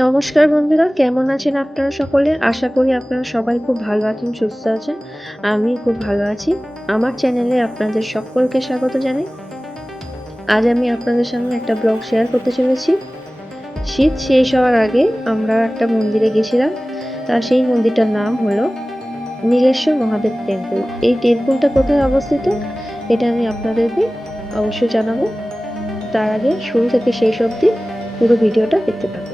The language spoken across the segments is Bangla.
নমস্কার বন্ধুরা, কেমন আছেন আপনারা সকলে? আশা করি আপনারা সবাই খুব ভালো আছেন, সুস্থ আছেন। আমি খুব ভালো আছি। আমার চ্যানেলে আপনাদের সকলকে স্বাগত জানাই। আজ আমি আপনাদের সামনে একটা ব্লগ শেয়ার করতে চলেছি। শীত শেষ হওয়ার আগে আমরা একটা মন্দিরে গেছিলাম। সেই মন্দিরটার নাম হলো নীলেশ্বর মহাদেব টেম্পল। এই টেম্পলটা কোথায় অবস্থিত এটা আমি আপনাদেরকে অবশ্যই জানাবো। তার আগে শুরু থেকে শেষ অবধি পুরো ভিডিওটা দেখতে থাকুন।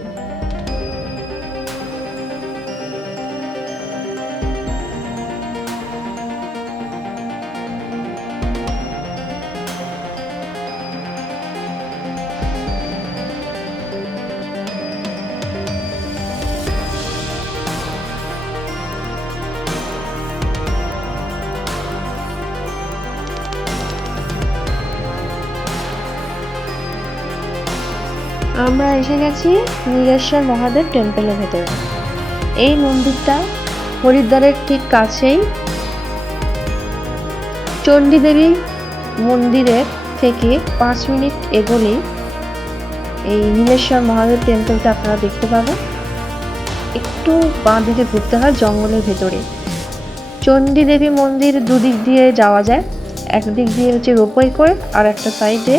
আমরা এসে গেছি নীলেশ্বর মহাদেব টেম্পলের ভেতরে। এই মন্দিরটা হরিদ্বারের ঠিক কাছেই। চণ্ডী দেবী মন্দিরের থেকে 5 মিনিট এগোলেই এই নীলেশ্বর মহাদেব টেম্পলটা আপনারা দেখতে পাবেন। একটু বাঁ দিকে ঘুরতে হয় জঙ্গলের ভেতরে। চণ্ডী দেবী মন্দির দুদিক দিয়ে যাওয়া যায়। একদিক দিয়ে হচ্ছে রোপওয়ে করে, আর একটা সাইডে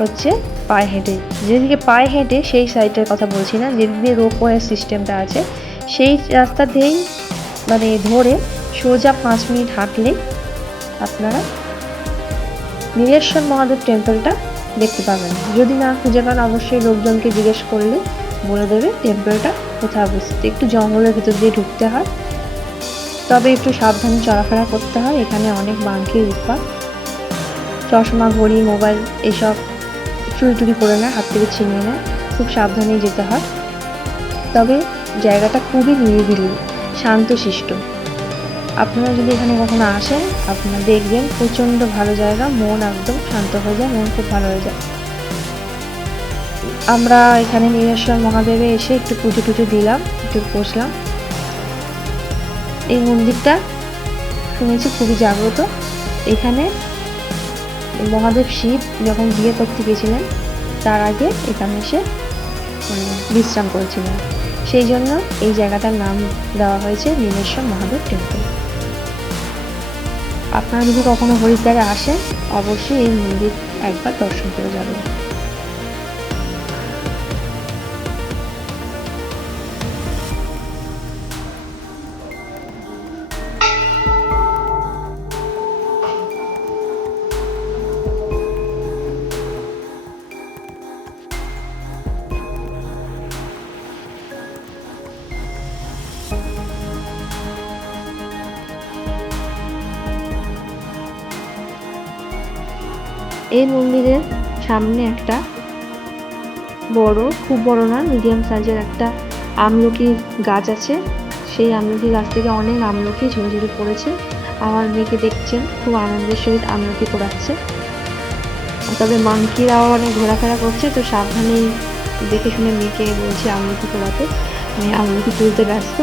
হচ্ছে পায়ে হেঁটে। যেদিকে পায়ে হেঁটে সেই সাইডের কথা বলছি না, যেদিক দিয়ে রোপওয়ে সিস্টেমটা আছে সেই রাস্তা দিয়েই ধরে সোজা 5 মিনিট হাঁটলেই আপনারা নীলেশ্বর মহাদেব টেম্পলটা দেখতে পাবেন। যদি না খুঁজে পান অবশ্যই লোকজনকে জিজ্ঞেস করলে বলে দেবে টেম্পলটা কোথায় অবস্থিত। একটু জঙ্গলের ভিতর দিয়ে ঢুকতে হয়, তবে একটু সাবধানে চলাফেরা করতে হয়। এখানে অনেক বাঙ্কির উৎপাত। চশমা, ঘড়ি, মোবাইল এসব চুরি টুরি করে নেয়, হাত থেকে ছিনিয়ে নেয়। খুব সাবধানে যেতে হয়। তবে জায়গাটা খুবই নিরিবিলি, শান্তশিষ্ট। আপনারা যদি এখানে কখনো আসেন আপনারা দেখবেন প্রচণ্ড ভালো জায়গা। মন একদম শান্ত হয়ে যায়, মন খুব ভালো হয়ে যায়। আমরা এখানে নীলেশ্বর মহাদেবে এসে একটু পুজো টুজো দিলাম, একটু বসলাম। এই মন্দিরটা শুনেছি খুবই জাগ্রত। এখানে মহাদেব শিব যখন বিয়ে করতে গেছিলেন তার আগে এখানে এসে বিশ্রাম করেছিলেন। সেই জন্য এই জায়গাটার নাম দেওয়া হয়েছে নীলেশ্বর মহাদেব টেম্পল। আপনারা যদি কখনো হরিদ্বারে আসেন অবশ্যই এই মন্দির একবার দর্শন করে যাবেন। এই মন্দিরের সামনে একটা খুব বড় না, মিডিয়াম সাইজের একটা আমলকি গাছ আছে। সেই আমলকি গাছ থেকে অনেক আমলকি ঝরে ঝরে পড়েছে। আমার মেয়েকে দেখছেন খুব আনন্দের সহিত আমলকি পোড়াচ্ছে। তবে মাংকিরাও অনেক ঘোরাফেরা করছে, তো সাবধানে দেখে শুনে মেয়েকে বলছি আমলকি পোড়াতে। মেয়ে আমলকি তুলতে ব্যস্ত।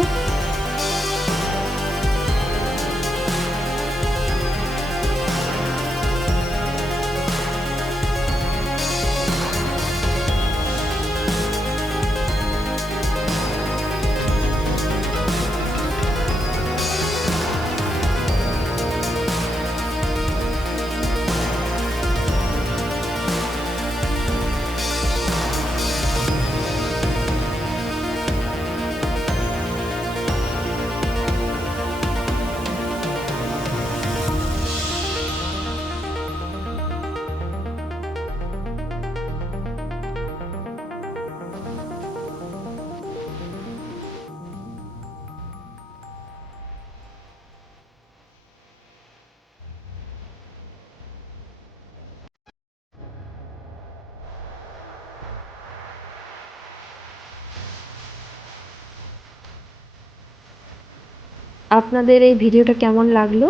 আপনাদের এই ভিডিওটা কেমন লাগলো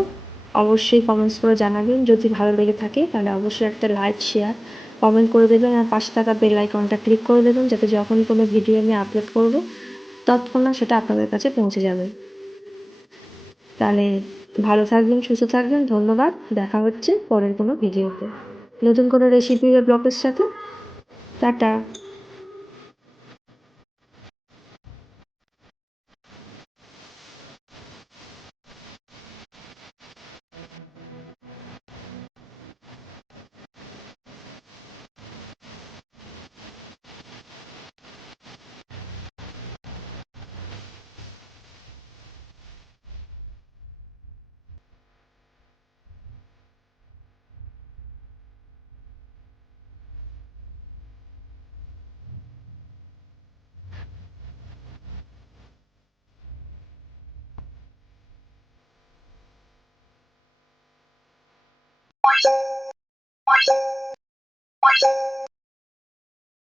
অবশ্যই কমেন্টস করে জানাবেন। যদি ভালো লেগে থাকে তাহলে অবশ্যই একটা লাইক, শেয়ার, কমেন্ট করে দেবেন। আর পাশে থাকা বেল আইকনটা ক্লিক করে দেবেন, যাতে যখনই কোনো ভিডিও আমি আপলোড করব তৎক্ষণাৎ সেটা আপনাদের কাছে পৌঁছে যাবে। তাহলে ভালো থাকবেন, সুস্থ থাকবেন। ধন্যবাদ। দেখা হচ্ছে পরের কোনো ভিডিওতে নতুন কোনো রেসিপি বা ব্লগের সাথে। টাটা।